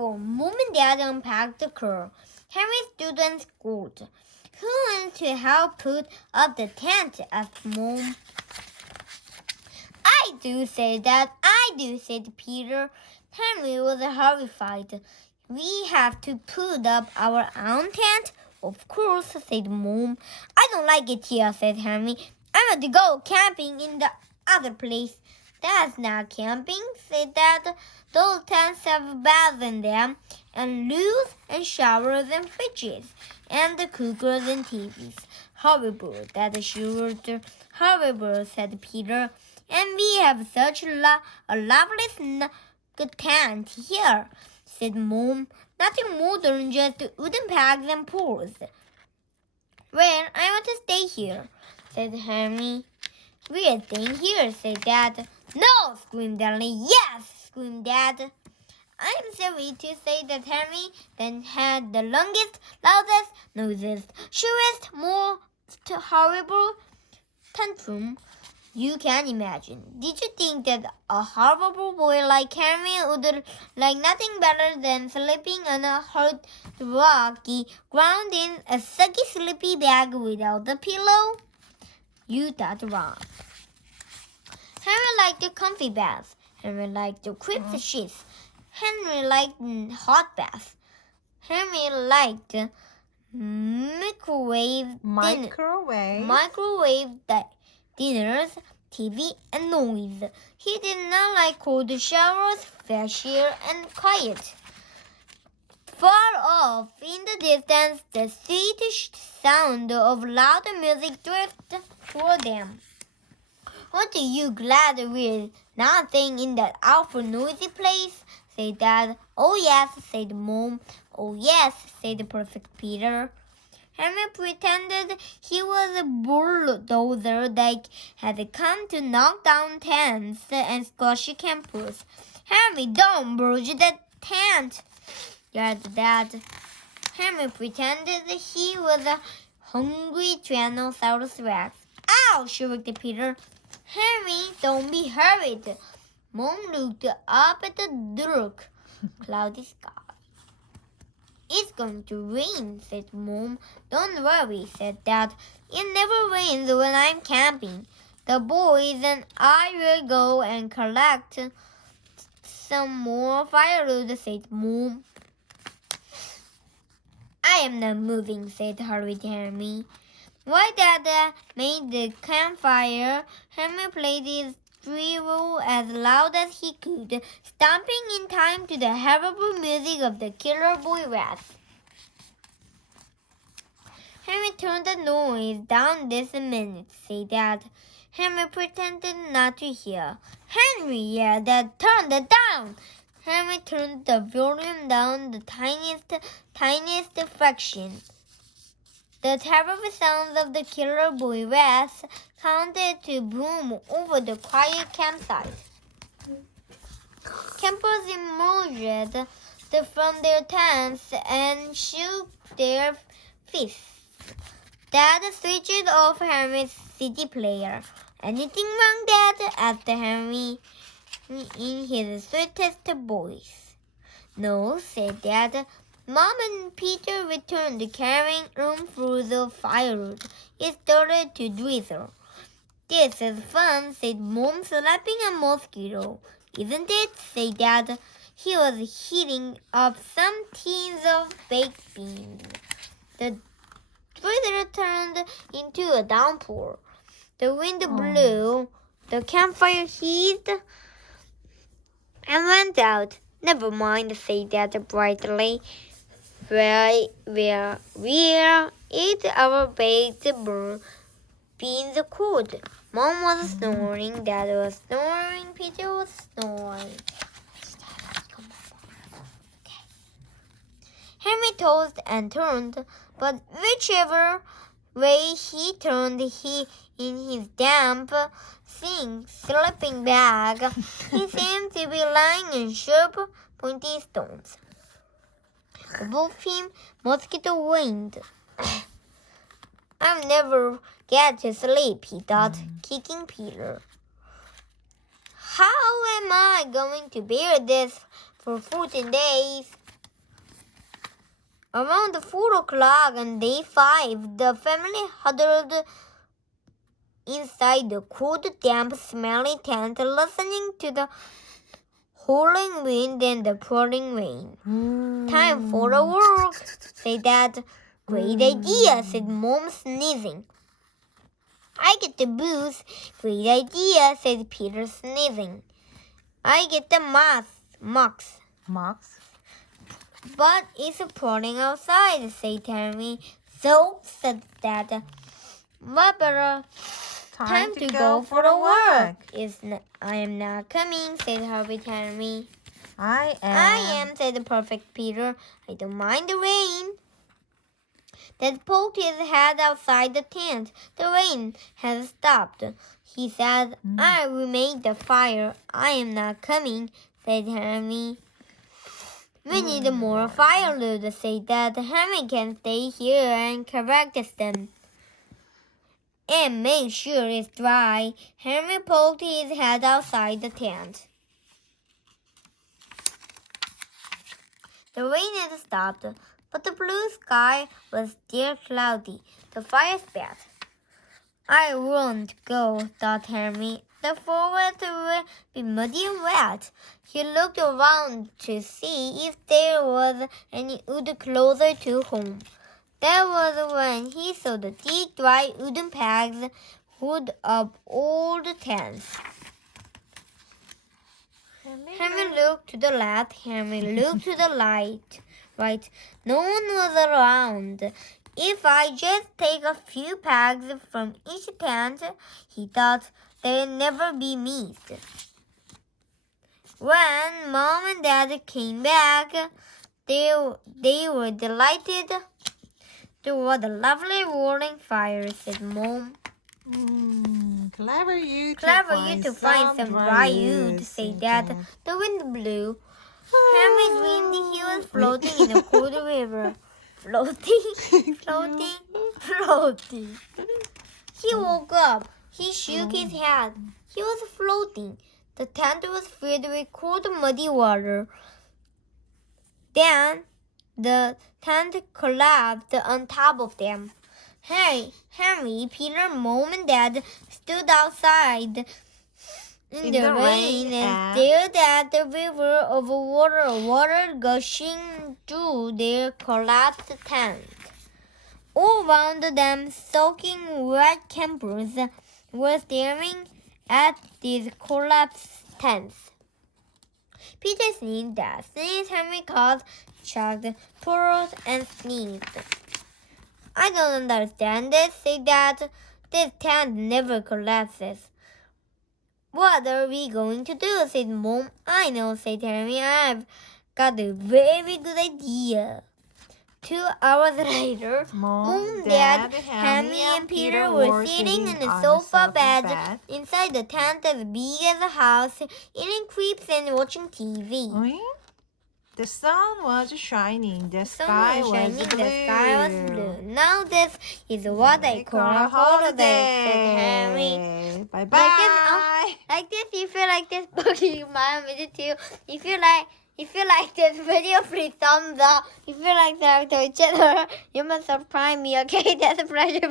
before Mom and Dad unpacked the car, Henry stood and scolded. Who wants to help put up the tent? asked Mom. I do, said Dad. I do, said Peter. Henry was horrified. We have to put up our own tent? Of course, said Mom. I don't like it here, said Henry. I want to go camping in the other place. That's not camping, said Dad. Those tents have baths in them, and loos and showers and fridges, and cookers and TVs. Horrible, Dad assured. Horrible, said Peter. And we have such a lovely snug tent here, said Mom. Nothing more than just wooden pegs and poles. Well, I want to stay here, said Henry. We are staying here, said Dad. No, screamed Ellie. Yes, screamed Dad. I'm sorry to say that Henry then had the longest, loudest, noisiest, surest, most horrible tantrum you can imagine. Did you think that a horrible boy like Henry would like nothing better than sleeping on a hard, rocky ground in a soggy, sleepy bag without a pillow? You thought wrong. Henry liked the comfy baths. Henry liked the crisp sheets. Henry liked hot baths. Henry liked microwave dinners, TV, and noise. He did not like cold showers, fresh air, and quiet. Far off in the distance, the sweet sound of loud music drifted toward them. Aren't you glad we're not staying in that awful noisy place? Said Dad. Oh yes, said Mom. Oh yes, said the perfect Peter. Henry pretended he was a bulldozer that had come to knock down tents and squash campers. Henry, don't burst that tent, yelled Dad. Henry pretended he was a hungry Tyrannosaurus Rex. Ow! shrieked Peter. Henry, don't be hurried. Mom looked up at the dark, cloudy sky. It's going to rain, said Mom. Don't worry, said Dad. It never rains when I'm camping. The boys and I will go and collect some more firewood, said Mom. I am not moving, said Horizonte. While Dad made the campfire, Henry played his fiddle as loud as he could, stomping in time to the horrible music of the killer boy rats. Henry turned the noise down this minute, said Dad. Henry pretended not to hear. Henry yelled, turn it down! Henry turned the volume down the tiniest fraction. The terrible sounds of the killer boy rats continued to boom over the quiet campsite. Campers emerged from their tents and shook their fists. Dad switched off Henry's CD player. Anything wrong, Dad? asked Henry in his sweetest voice. No, said Dad. Mom and Peter returned, carrying armfuls of firewood. It started to drizzle. This is fun, said Mom, slapping a mosquito. Isn't it? said Dad. He was heating up some tins of baked beans. The drizzle turned into a downpour. The wind blew. The campfire heaved and went out. Never mind, said Dad brightly. We'll eat our baked beans cold. Mom was snoring, Dad was snoring, Peter was snoring. Henry tossed and turned, but whichever way he turned, in his damp, sleeping bag, he seemed to be lying on sharp, pointy stones. Above him, mosquito whined. I'll never get to sleep, he thought, kicking Peter. How am I going to bear this for 14 days? Around 4 o'clock on day 5, the family huddled inside the cold, damp, smelly tent, listening to the howling wind and the pouring rain. Time for the work, said Dad. Great idea, said Mom, sneezing. I get the booze. Great idea, said Peter, sneezing. I get the mugs. But it's pouring outside, said Henry. So, said Dad. What better time to go for the work? I am not coming, said Henry. I am, said the perfect Peter. I don't mind the rain. Dad poked his head outside the tent. The rain has stopped. He said, I will make the fire. I am not coming, said Henry. We need more firewood, said Dad. Henry can stay here and correct them. And make sure it's dry. Henry poked his head outside the tent. The rain had stopped, but the blue sky was still cloudy. The fire spat. I won't go, thought Henry. The forest will be muddy and wet. He looked around to see if there was any wood closer to home. That was when he saw the thick, dry wooden pegs hood up all the tents. Henry looked to the left. Henry looked to the right. No one was around. If I just take a few pegs from each tent, he thought, they would never be missed. When Mom and Dad came back, they were delighted. There was a lovely roaring fire, said Mom. Clever you to find some dry wood, said Dad. The wind blew. Henry's windy. He was floating in a cold river. Floating. He woke up. He shook his head. He was floating. The tent was filled with cold, muddy water. Then the tent collapsed on top of them. Henry, Peter, Mom, and Dad stood outside in the rain and stared at the river of water gushing through their collapsed tent. All around them, soaking wet campers were staring at these collapsed tents. Peter sneezed, Dad sneezed, Henry coughed, choked, purred, and sneezed. I don't understand this, said Dad. This tent never collapses. What are we going to do, said Mom. I know, said Henry. I've got a very good idea. 2 hours later, Mom, Dad, Henry, and Peter were sitting in a sofa bed inside the tent as big as a house, eating crepes and watching TV. The sun was shining. The sky was blue. Now this is what I call a holiday, said Henry. Bye-bye. Like this, if you like this book, you might visit too. If you like this video, please thumbs up. If you like the Sarantoy channel, you must subscribe me, okay? That's a pleasure.